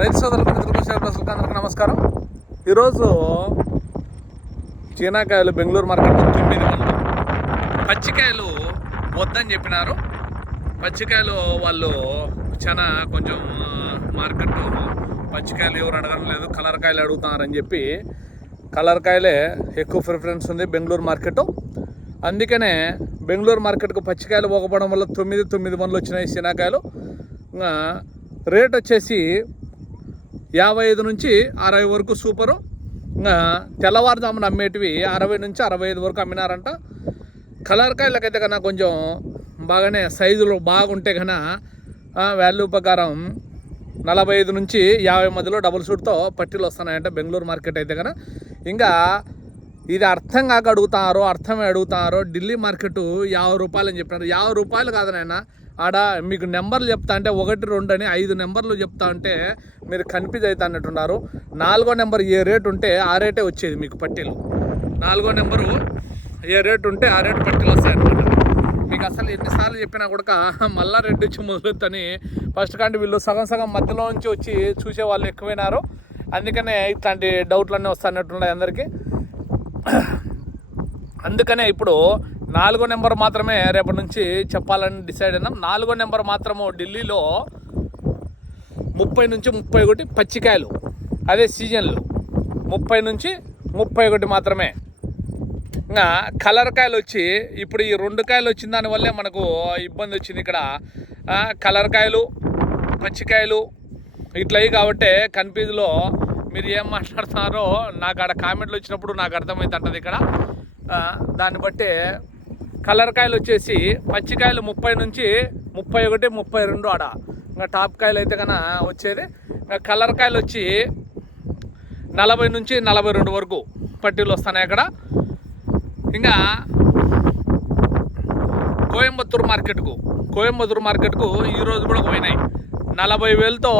రైతు సోదరులకు మిత్రులకు అందరికీ నమస్కారం. ఈరోజు చీనాకాయలు బెంగళూరు మార్కెట్ 9 మంది పచ్చికాయలు వద్దని చెప్పినారు. పచ్చికాయలు వాళ్ళు చాలా కొంచెం మార్కెట్ పచ్చికాయలు ఎవరు అడగడం లేదు, కలర్ కాయలు అడుగుతున్నారని చెప్పి కలర్ కాయలే ఎక్కువ ప్రిఫరెన్స్ ఉంది బెంగళూరు మార్కెట్. అందుకనే బెంగళూరు మార్కెట్కు పచ్చికాయలు పోకపోవడం వల్ల 9 మందులు వచ్చినాయి చీనాకాయలు. రేట్ వచ్చేసి 55 నుంచి 60 వరకు సూపరు. తెల్లవారుజామున అమ్మేటివి 60 నుంచి 65 వరకు అమ్మినారంట. కలర్ కాయలకైతే కన్నా కొంచెం బాగానే సైజులు బాగుంటే కన్నా వాల్యూ ప్రకారం 45 నుంచి 50 మధ్యలో డబుల్ షూట్తో పట్టీలు వస్తున్నాయంట బెంగళూరు మార్కెట్ అయితే కన్నా. ఇంకా ఇది అర్థం కాక అర్థమే అడుగుతారో ఢిల్లీ మార్కెట్ 50 రూపాయలు అని చెప్పినారు. 50 రూపాయలు కాదు నాయన, ఆడ మీకు నెంబర్లు చెప్తా అంటే 1, 2 అని 5 నెంబర్లు చెప్తా అంటే మీరు కన్ఫ్యూజ్ అవుతా అన్నట్టున్నారు. 4వ నెంబర్ ఏ రేట్ ఉంటే ఆ రేటే వచ్చేది మీకు పట్టీలు. 4వ నెంబరు ఏ రేట్ ఉంటే ఆ రేటు పట్టీలు వస్తాయన్నమాట. మీకు అసలు ఎన్నిసార్లు చెప్పినా కూడా మళ్ళా రెడ్ వచ్చి మొదలెత్తని ఫస్ట్ కంటే వీళ్ళు సగం మధ్యలో నుంచి వచ్చి చూసే వాళ్ళు ఎక్కువైనారు. అందుకనే ఇట్లాంటి డౌట్లన్నీ వస్తాయన్నట్టున్నాయి అందరికీ. అందుకనే ఇప్పుడు 4వ నెంబర్ మాత్రమే రేపటి నుంచి చెప్పాలని డిసైడ్ అయినాం. 4వ నెంబర్ మాత్రము ఢిల్లీలో 30 నుంచి 31 పచ్చికాయలు, అదే సీజన్లు 30 నుంచి 31 మాత్రమే. ఇంకా కలర్ కాయలు వచ్చి ఇప్పుడు ఈ 2 కాయలు వచ్చిన దానివల్లే మనకు ఇబ్బంది వచ్చింది. ఇక్కడ కలర్ కాయలు పచ్చికాయలు ఇట్లయి కాబట్టి కన్ఫ్యూజ్లో మీరు ఏం మాట్లాడుతున్నారో నాకు ఆడ కామెంట్లు వచ్చినప్పుడు నాకు అర్థమవుతుంటుంది. ఇక్కడ దాన్ని బట్టి కలర్ కాయలు వచ్చేసి పచ్చికాయలు 30 నుంచి 31, 32 ఆడ. ఇంకా టాప్ కాయలు అయితే కన్నా వచ్చేది. ఇంకా కలర్ కాయలు వచ్చి 40 నుంచి 42 వరకు పట్టీలు వస్తున్నాయి అక్కడ. ఇంకా కోయంబత్తూరు మార్కెట్కు ఈరోజు కూడా పోయినాయి. 40,000తో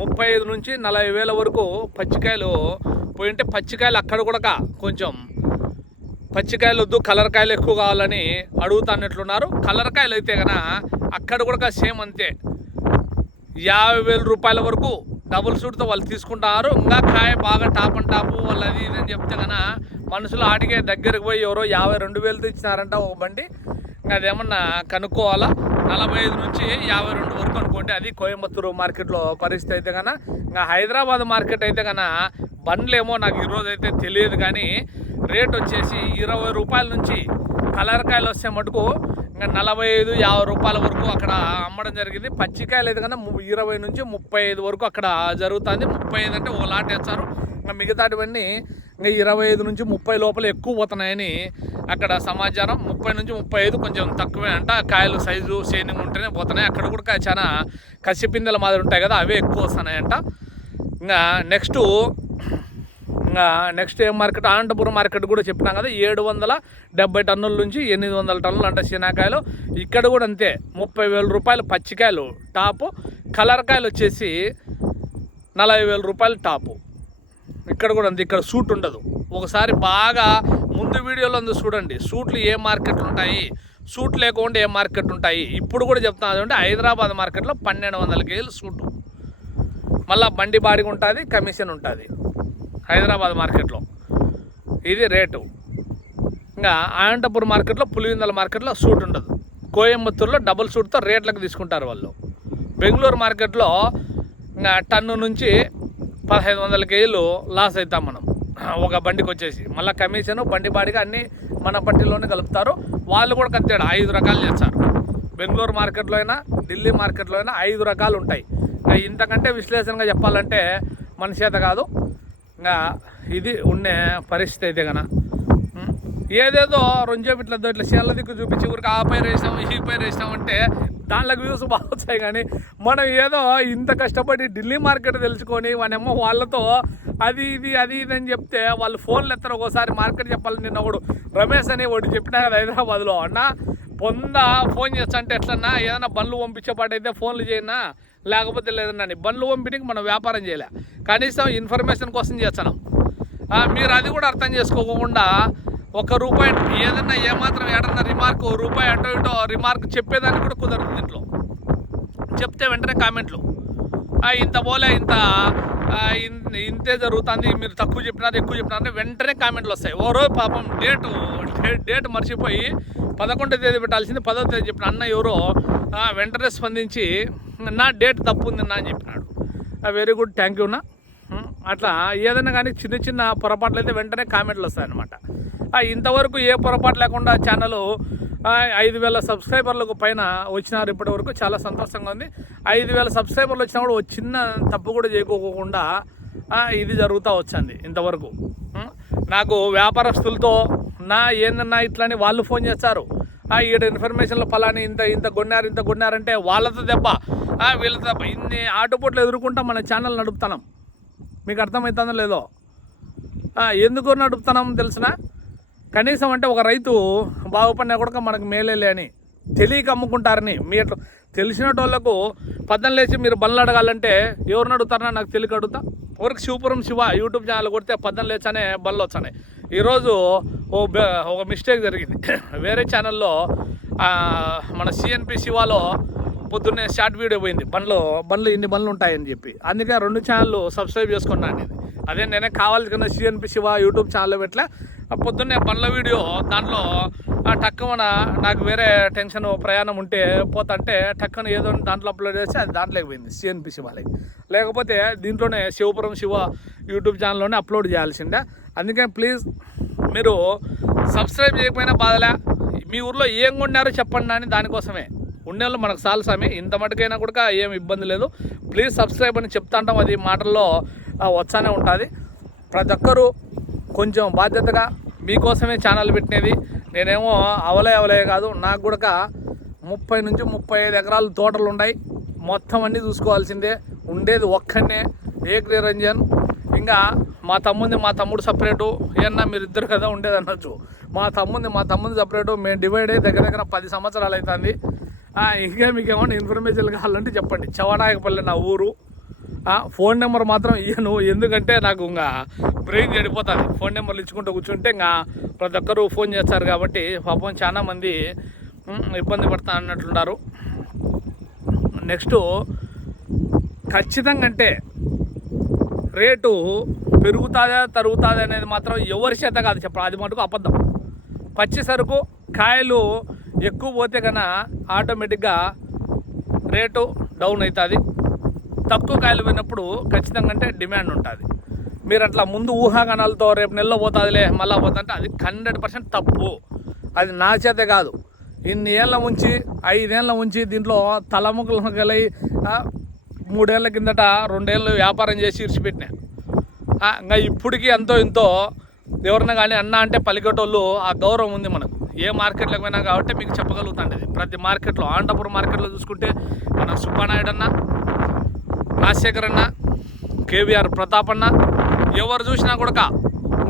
35 నుంచి 40,000 వరకు పచ్చికాయలు పోయింటే పచ్చికాయలు అక్కడ కూడా కొంచెం పచ్చికాయలు వద్దు కలర్ కాయలు ఎక్కువ కావాలని అడుగుతున్నట్లున్నారు. కలర్ కాయలు అయితే కన్నా అక్కడ కూడా సేమ్ అంతే, 50,000 రూపాయల వరకు డబుల్ షూట్తో వాళ్ళు తీసుకుంటారు. ఇంకా కాయ బాగా టాప్ అండ్ టాప్ వాళ్ళు అది ఇది అని చెప్తే కన్నా మనుషులు ఆడిగే దగ్గరకు పోయి ఎవరో 52,000తో ఇచ్చినారంట ఒక బండి. ఇంకా అదేమన్నా కనుక్కోవాలా. 45 నుంచి 52 వరకు అనుకోండి. అది కోయంబత్తూరు మార్కెట్లో పరిస్థితి అయితే కన్నా. ఇంకా హైదరాబాద్ మార్కెట్ అయితే కన్నా బండ్లేమో నాకు ఈరోజు అయితే తెలియదు, కానీ రేట్ వచ్చేసి 20 రూపాయల నుంచి కలర్ కాయలు వస్తే మటుకు ఇంకా 45, 50 రూపాయల వరకు అక్కడ అమ్మడం జరిగింది. పచ్చికాయలు అయితే కన్నా 20 నుంచి 35 వరకు అక్కడ జరుగుతుంది. 35 అంటే ఒక లాట్ వేస్తారు. ఇంకా మిగతాటివన్నీ ఇంకా 25 నుంచి 30 లోపల ఎక్కువ పోతున్నాయని అక్కడ సమాచారం. 30 నుంచి 35 కొంచెం తక్కువే అంట. కాయలు సైజు షైనింగ్ ఉంటేనే పోతున్నాయి. అక్కడ కూడా చాలా కసిపిందెల మాదిరి ఉంటాయి కదా, అవే ఎక్కువ వస్తున్నాయంట. ఇంకా నెక్స్ట్ ఏం మార్కెట్, అనంతపురం మార్కెట్ కూడా చెప్పినాం కదా, 770 టన్నుల నుంచి 800 టన్నులు అంట చీనాకాయలు. ఇక్కడ కూడా అంతే, 30,000 రూపాయలు పచ్చికాయలు టాపు, కలర్ కాయలు వచ్చేసి 40,000 రూపాయలు టాపు. ఇక్కడ కూడా అంతే. ఇక్కడ సూట్ ఉండదు. ఒకసారి బాగా ముందు వీడియోలో ఉంది చూడండి, సూట్లు ఏ మార్కెట్లు ఉంటాయి, సూట్ లేకుండా ఏ మార్కెట్ ఉంటాయి. ఇప్పుడు కూడా చెప్తాను అంటే హైదరాబాద్ మార్కెట్లో 1200 కేజీలు సూటు, మళ్ళీ బండి బాడిగా ఉంటుంది, కమిషన్ ఉంటుంది హైదరాబాద్ మార్కెట్లో. ఇది రేటు. ఇంకా అనంతపురం మార్కెట్లో, పులివెందుల మార్కెట్లో సూట్ ఉండదు. కోయంబత్తూరులో డబుల్ సూట్తో రేట్లకు తీసుకుంటారు వాళ్ళు. బెంగళూరు మార్కెట్లో ఇంకా టన్ను నుంచి 1,500 కేజీలు లాస్ అవుతాం మనం ఒక బండికి వచ్చేసి. మళ్ళీ కమిషను బండి బాడిగా అన్నీ మన పట్టిలోనే కలుపుతారు. వాళ్ళు కూడా కంతేడా 5 రకాలు చేస్తారు. బెంగళూరు మార్కెట్లో అయినా ఢిల్లీ మార్కెట్లో అయినా 5 రకాలు ఉంటాయి. ఇంకా ఇంతకంటే విశ్లేషణగా చెప్పాలంటే మన చేత కాదు. ఇంకా ఇది ఉండే పరిస్థితి అయితే కన్నా ఏదేదో 2 ఇట్లా చేళ్ళ దిక్కు చూపించి ఊరికి ఆ పైరు వేసినాం ఈ పైరు వేసినామంటే దాంట్లోకి వ్యూస్ బాగా వచ్చాయి. కానీ మనం ఏదో ఇంత కష్టపడి ఢిల్లీ మార్కెట్ తెలుసుకొని వానేమో వాళ్ళతో అది ఇది అని చెప్తే వాళ్ళు ఫోన్లు ఎత్తారు. ఒకసారి మార్కెట్ చెప్పాలి. నిన్న ఒకడు రమేష్ అని ఒకటి చెప్పినా కదా హైదరాబాద్లో, అన్న ఫోన్ చేస్తా అంటే ఎట్లన్నా ఏదైనా బండ్లు పంపించేపాటైతే ఫోన్లు చేయనా, లేకపోతే లేదన్నా బండ్లు పంపించడానికి మనం వ్యాపారం చేయలే, కనీసం ఇన్ఫర్మేషన్ కోసం చేస్తున్నాం. మీరు అది కూడా అర్థం చేసుకోకుండా ₹1 ఏదన్నా ఏమాత్రం ఏడన్నా రిమార్క్ రూపాయి అటో ఇటో రిమార్క్ చెప్పేదానికి కూడా కుదరదు. దీంట్లో చెప్తే వెంటనే కామెంట్లు ఇంత పోలే ఇంతే జరుగుతుంది, మీరు తక్కువ చెప్పినారు ఎక్కువ చెప్పినారు వెంటనే కామెంట్లు వస్తాయి. ఓరో పాపం డేట్ మర్చిపోయి 11వ తేదీ పెట్టాల్సింది 10వ తేదీ చెప్పిన అన్న ఎవరో వెంటనే స్పందించి నా డేట్ తప్పు ఉంది అని చెప్పినాడు. వెరీ గుడ్, థ్యాంక్ యూ అన్న. అట్లా ఏదైనా కానీ చిన్న చిన్న పొరపాట్లు అయితే వెంటనే కామెంట్లు వస్తాయన్నమాట. ఇంతవరకు ఏ పొరపాటు లేకుండా ఛానల్ 5,000 సబ్స్క్రైబర్లకు పైన వచ్చినారు ఇప్పటి వరకు. చాలా సంతోషంగా ఉంది. 5,000 సబ్స్క్రైబర్లు వచ్చినా కూడా చిన్న తప్పు కూడా చేయకోకుండా ఇది జరుగుతూ వచ్చింది ఇంతవరకు. నాకు వ్యాపారస్తులతో ఏందన్నా ఇట్లని వాళ్ళు ఫోన్ చేస్తారు, ఈడ ఇన్ఫర్మేషన్లో ఫలాని ఇంత కొన్నారంటే వాళ్ళతో దెబ్బ వీళ్ళతో దెబ్బ, ఇన్ని ఆటుపోట్లు ఎదుర్కొంటా మన ఛానల్ నడుపుతున్నాం. మీకు అర్థమవుతుందో లేదో? ఎందుకు నడుపుతున్నాం తెలిసిన? కనీసం అంటే ఒక రైతు బాగుపడినా కూడా మనకు మేలేలే అని తెలియక అమ్ముకుంటారని. మీ అట్లా తెలిసిన వాళ్ళకు పద్దం లేచి మీరు బండ్లు అడగాలంటే ఎవరిని అడుగుతారన్నా నాకు తెలియక అడుగుతా. ఊరికి శివపురం శివ యూట్యూబ్ ఛానల్ కొడితే పద్దం లేచానే బండ్లు వచ్చాయి. ఈరోజు ఒక మిస్టేక్ జరిగింది. వేరే ఛానల్లో మన సిఎన్పి శివాలో పొద్దున్నే షార్ట్ వీడియో పోయింది, బండ్లు ఇన్ని బండ్లు ఉంటాయని చెప్పి. అందుకే 2 ఛానళ్ళు సబ్స్క్రైబ్ చేసుకున్నాను. అదే నేనే కావాల్సిన సిఎన్పి శివ యూట్యూబ్ ఛానల్లో పెట్టలే. పొద్దున్నే బండ్ల వీడియో దాంట్లో టక్కున నాకు వేరే టెన్షన్ ప్రయాణం ఉంటే పోతుంటే టక్కున ఏదో దాంట్లో అప్లోడ్ చేస్తే అది దాంట్లోకి పోయింది సిఎన్పి శివాలకి. లేకపోతే దీంట్లోనే శివపురం శివ యూట్యూబ్ ఛానల్లోనే అప్లోడ్ చేయాల్సిందే. అందుకే ప్లీజ్ మీరు సబ్స్క్రైబ్ చేయకపోయినా బాధలే, మీ ఊర్లో ఏం కొన్నారో చెప్పండి అని దానికోసమే ఉండేళ్ళు మనకు సాల్సామి. ఇంత మటుకైనా కూడా ఏం ఇబ్బంది లేదు. ప్లీజ్ సబ్స్క్రైబ్ అని చెప్తా ఉంటాం, అది మాటల్లో వచ్చానే ఉంటుంది. ప్రతి ఒక్కరూ కొంచెం బాధ్యతగా మీకోసమే ఛానల్ పెట్టినది. నేనేమో అవలే కాదు, నాకు కూడా 30 నుంచి 35 ఎకరాలు తోటలు ఉన్నాయి. మొత్తం అన్నీ చూసుకోవాల్సిందే. ఉండేది ఒక్కనే ఏక్ నిరంజన్. ఇంకా మా తమ్ముడు సపరేటు. ఏమన్నా మీరు ఇద్దరు కదా ఉండేది అనొచ్చు. మా తమ్ముంది సపరేటు. మేము డివైడ్ అయ్యి దగ్గర 10 సంవత్సరాలు అవుతుంది. ఇంకా మీకు ఏమన్నా ఇన్ఫర్మేషన్ కావాలంటే చెప్పండి. చవనాయకపల్లి నా ఊరు. ఫోన్ నెంబర్ మాత్రం ఇయ్యను, ఎందుకంటే నాకు ఇంకా బ్రెయిన్ చెడిపోతుంది. ఫోన్ నెంబర్లు ఇచ్చుకుంటూ కూర్చుంటే ఇంకా ప్రతి ఒక్కరు ఫోన్ చేస్తారు కాబట్టి పాపం చాలా మంది ఇబ్బంది పడతా అన్నట్లున్నారు. నెక్స్ట్ ఖచ్చితంగా అంటే రేటు పెరుగుతుందా తరుగుతుందా అనేది మాత్రం ఎవరి చేత కాదు చెప్పాలి, అది మటుకు అబద్ధం. పచ్చి సరుకు కాయలు ఎక్కువ పోతే కన్నా ఆటోమేటిక్గా రేటు డౌన్ అవుతుంది. తక్కువ కాయలు పోయినప్పుడు ఖచ్చితంగా అంటే డిమాండ్ ఉంటుంది. మీరు అట్లా ముందు ఊహాగానాలతో రేపు నెలలో పోతుందిలే మళ్ళీ పోతుంటే అది 100% తప్పు. అది నా చేతే కాదు. ఇన్ని ఏళ్ళ ఉంచి 5 ఏళ్ళ ఉంచి దీంట్లో తలముఖలు గలై 3 ఏళ్ళ కిందట 2 ఏళ్ళు వ్యాపారం చేసి ఇడిచిపెట్టినా. ఇంకా ఇప్పటికీ ఇంతో ఎవరన్నా కానీ అన్న అంటే పలికేటోళ్ళు ఆ గౌరవం ఉంది మనకు. ఏ మార్కెట్లోకి పోయినా కాబట్టి మీకు చెప్పగలుగుతాండి. ప్రతి మార్కెట్లో అనంతపురం మార్కెట్లో చూసుకుంటే మన సుబ్బానాయుడు అన్న, రాజశేఖర్ అన్న, కేవీఆర్ ప్రతాప్ అన్న, ఎవరు చూసినా కూడా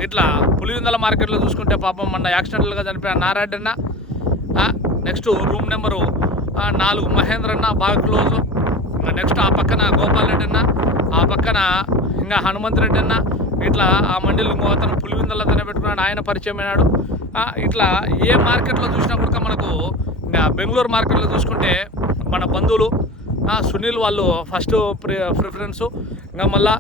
ఇట్లా పులివెందుల మార్కెట్లో చూసుకుంటే పాపం మన యాక్సిడెంటల్గా చనిపోయిన నారాయణ అన్న, నెక్స్ట్ రూమ్ నెంబరు 4 మహేంద్ర అన్న బాగా క్లోజు. నెక్స్ట్ ఆ పక్కన గోపాల్ రెడ్డి అన్న, ఆ పక్కన ఇంకా హనుమంత్ రెడ్డి అన్న, ఇట్లా ఆ మండీలు ఇంకో అతను పులివెందుల తనే పెట్టుకున్నాడు, ఆయన పరిచయం అయినాడు. ఇట్లా ఏ మార్కెట్లో చూసినా కూడా మనకు ఇంకా బెంగళూరు మార్కెట్లో చూసుకుంటే మన బంధువులు సునీల్ వాళ్ళు ఫస్ట్ ప్రిఫరెన్సు. ఇంకా మళ్ళా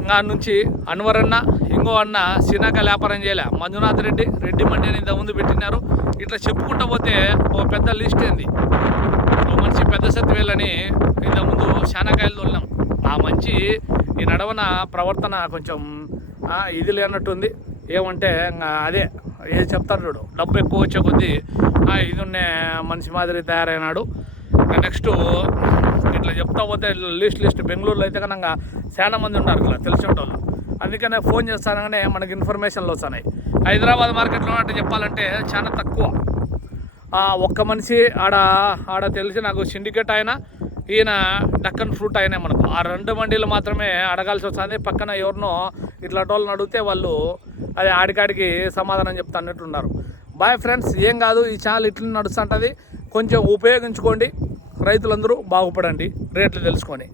ఇంకా నుంచి అన్వర్ అన్న, ఇంకో అన్న సినాకాయలు వ్యాపారం చేయలే, మంజునాథ్ రెడ్డి మండి అని ఇంతకుముందు పెట్టినారు. ఇట్లా చెప్పుకుంటూ పోతే ఓ పెద్ద లిస్ట్ ఏంది. ఓ మనిషి పెద్ద సత్తివేలని ఇంతకుముందు శానకాయలు తోలినాం. ఆ మంచి ఈ నడవన ప్రవర్తన కొంచెం ఇది లేనట్టుంది. ఏమంటే అదే ఏది చెప్తారు చూడు, డబ్బు ఎక్కువ వచ్చే కొద్దీ ఇది ఉన్న మనిషి మాదిరి తయారైనాడు. నెక్స్ట్ ఇట్లా చెప్తా పోతే లిస్ట్ బెంగళూరులో అయితే కనుక చాలా మంది ఉన్నారు ఇలా తెలిసిన వాళ్ళు. అందుకనే ఫోన్ చేస్తానగానే మనకి ఇన్ఫర్మేషన్లు వస్తున్నాయి. హైదరాబాద్ మార్కెట్లో అంటే చెప్పాలంటే చాలా తక్కువ. ఒక్క మనిషి ఆడ తెలిసి నాకు సిండికేట్ అయినా ఈయన డక్కన్ ఫ్రూట్ అయినా మనకు ఆ 2 మండీలు మాత్రమే అడగాల్సి వస్తుంది. పక్కన ఎవరినో ఇట్లాంటి వాళ్ళని అడిగితే వాళ్ళు అది ఆడికాడికి సమాధానం చెప్తా అన్నట్టున్నారు. బాయ్ ఫ్రెండ్స్, ఏం కాదు, ఈ ఛానల్ ఇట్లా నడుస్తుంటుంది. కొంచెం ఉపయోగించుకోండి, రైతులందరూ బాగుపడండి, రేట్లు తెలుసుకొని.